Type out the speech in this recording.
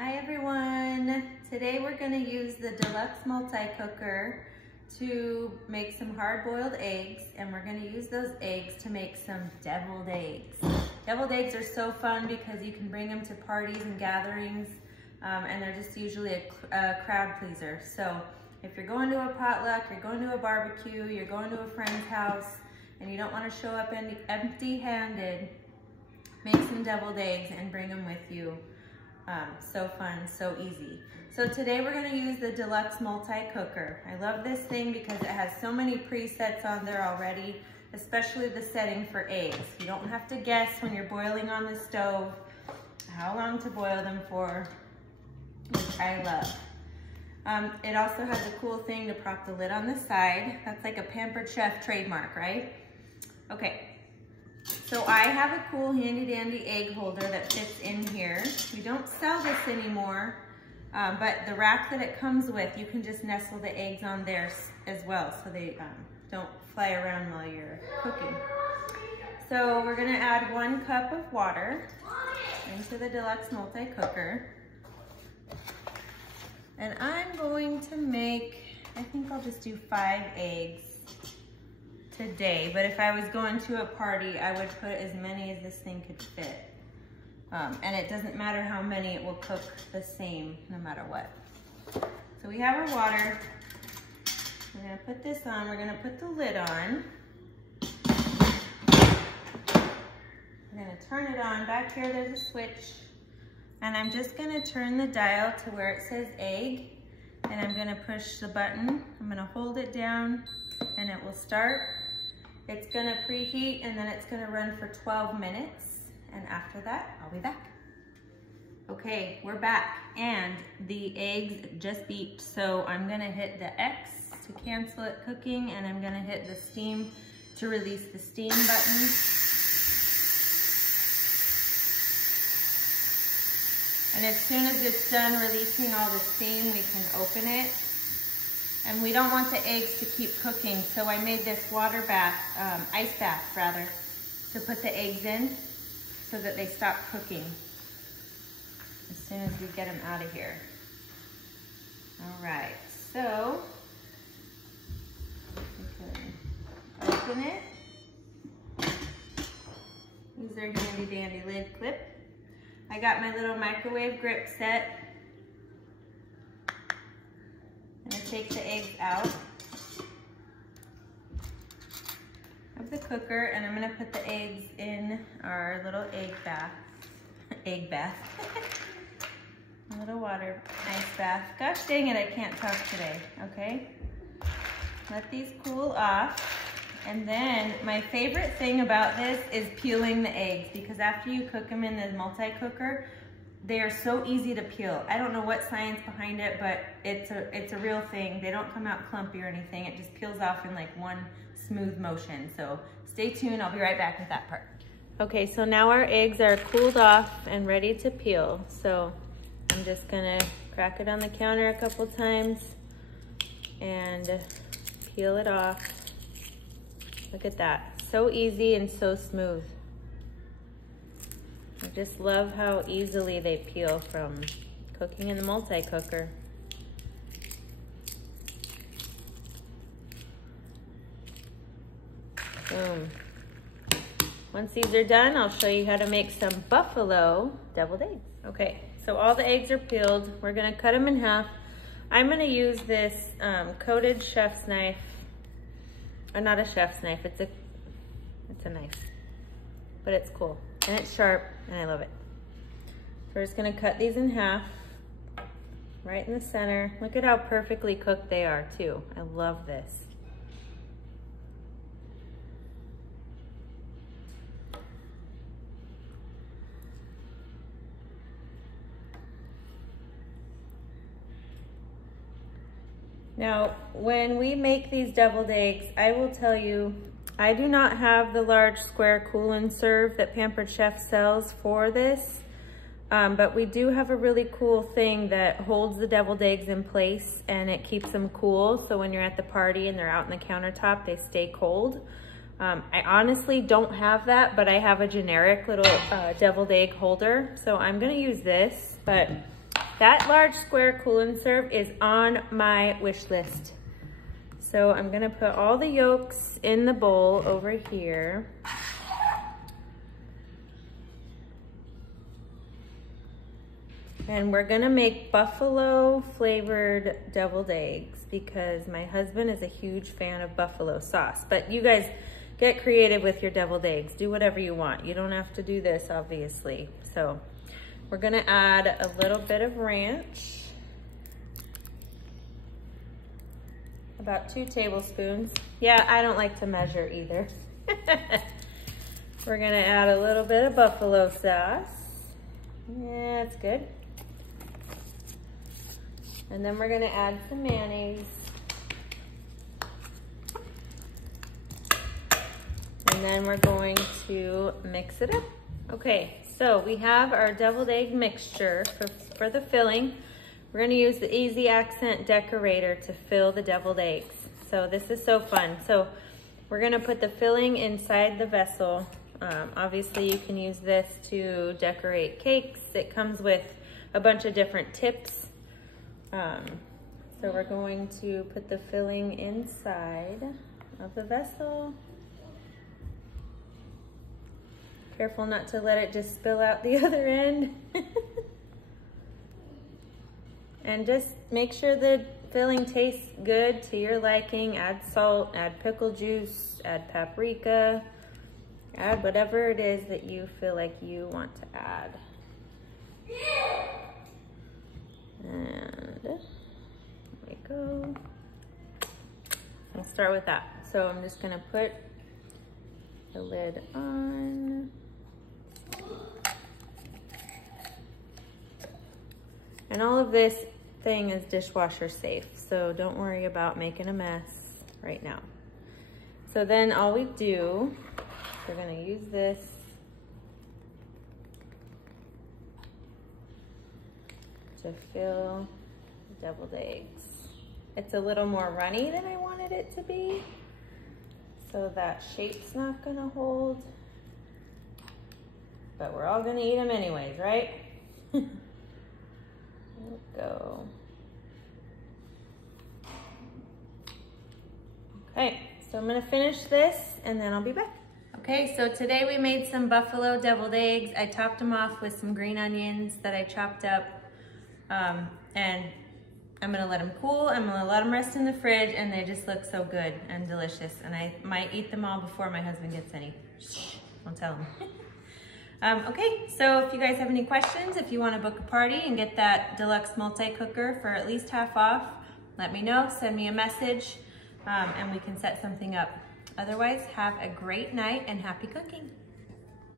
Hi everyone! Today we're going to use the Deluxe Multi-Cooker to make some hard-boiled eggs, and we're going to use those eggs to make some deviled eggs. Deviled eggs are so fun because you can bring them to parties and gatherings, and they're just usually a crowd pleaser. So if you're going to a potluck, you're going to a barbecue, you're going to a friend's house, and you don't want to show up empty-handed, make some deviled eggs and bring them with you. So fun, so easy. So today we're going to use the Deluxe Multi-Cooker. I love this thing because it has so many presets on there already, especially the setting for eggs. You don't have to guess when you're boiling on the stove how long to boil them for, which I love. It also has a cool thing to prop the lid on the side. That's like a Pampered Chef trademark, right? Okay. So I have a cool handy dandy egg holder that fits in here. We don't sell this anymore, but the rack that it comes with, you can just nestle the eggs on there as well so they don't fly around while you're cooking. So we're gonna add 1 cup of water into the Deluxe Multi-Cooker. And I'm going to make, I think I'll just do 5 eggs today, but if I was going to a party, I would put as many as this thing could fit. And it doesn't matter how many, it will cook the same no matter what. So we have our water. We're gonna put this on, we're gonna put the lid on. We're gonna turn it on. Back here there's a switch. And I'm just gonna turn the dial to where it says egg, and I'm gonna push the button. I'm gonna hold it down and it will start. It's gonna preheat and then it's gonna run for 12 minutes. And after that, I'll be back. Okay, we're back and the eggs just beeped. So I'm gonna hit the X to cancel it cooking, and I'm gonna hit the steam to release the steam button. And as soon as it's done releasing all the steam, we can open it. And we don't want the eggs to keep cooking, so I made this water bath, ice bath rather, to put the eggs in so that they stop cooking as soon as we get them out of here. All right, so we can open it. Use our handy dandy lid clip. I got my little microwave grip set. I'm gonna take the eggs out of the cooker, and I'm gonna put the eggs in our little egg bath. A little water ice bath. Gosh dang it, I can't talk today, okay? Let these cool off. And then my favorite thing about this is peeling the eggs, because after you cook them in the multi-cooker, they are so easy to peel. I don't know what science behind it, but it's a real thing. They don't come out clumpy or anything. It just peels off in like one smooth motion. So stay tuned, I'll be right back with that part. Okay, so now our eggs are cooled off and ready to peel. So I'm just gonna crack it on the counter a couple times and peel it off. Look at that, so easy and so smooth. I just love how easily they peel from cooking in the multi-cooker. Boom. Once these are done, I'll show you how to make some buffalo deviled eggs. Okay, so all the eggs are peeled. We're gonna cut them in half. I'm gonna use this coated chef's knife. Or not a chef's knife, it's a knife, but it's cool. And it's sharp, and I love it. So we're just gonna cut these in half, right in the center. Look at how perfectly cooked they are too. I love this. Now, when we make these deviled eggs, I will tell you, I do not have the large square cool and serve that Pampered Chef sells for this, but we do have a really cool thing that holds the deviled eggs in place and it keeps them cool. So when you're at the party and they're out on the countertop, they stay cold. I honestly don't have that, but I have a generic little deviled egg holder. So I'm gonna use this, but That large square cool and serve is on my wish list. So I'm gonna put all the yolks in the bowl over here. And we're gonna make buffalo flavored deviled eggs because my husband is a huge fan of buffalo sauce. But you guys get creative with your deviled eggs. Do whatever you want. You don't have to do this, obviously. So we're gonna add a little bit of ranch. About 2 tablespoons. Yeah, I don't like to measure either. We're gonna add a little bit of buffalo sauce. Yeah, that's good. And then we're gonna add some mayonnaise. And then we're going to mix it up. Okay, so we have our deviled egg mixture for the filling. We're gonna use the Easy Accent decorator to fill the deviled eggs. So this is so fun. So we're gonna put the filling inside the vessel. Obviously you can use this to decorate cakes. It comes with a bunch of different tips. So we're going to put the filling inside of the vessel. Careful not to let it just spill out the other end. And just make sure the filling tastes good to your liking. Add salt, add pickle juice, add paprika, add whatever it is that you feel like you want to add. And there we go. I'll start with that. So I'm just gonna put the lid on. And all of this thing is dishwasher safe, so don't worry about making a mess right now. So then all we do, we're gonna use this to fill the deviled eggs. It's a little more runny than I wanted it to be, so that shape's not gonna hold, but we're all gonna eat them anyways, right? There we go. Okay, so I'm gonna finish this and then I'll be back. Okay, so today we made some buffalo deviled eggs. I topped them off with some green onions that I chopped up. And I'm gonna let them cool. I'm gonna let them rest in the fridge, and they just look so good and delicious. And I might eat them all before my husband gets any. Shh, don't tell him. Okay, so if you guys have any questions, if you wanna book a party and get that deluxe multi-cooker for at least half off, let me know, send me a message, and we can set something up. Otherwise, have a great night and happy cooking.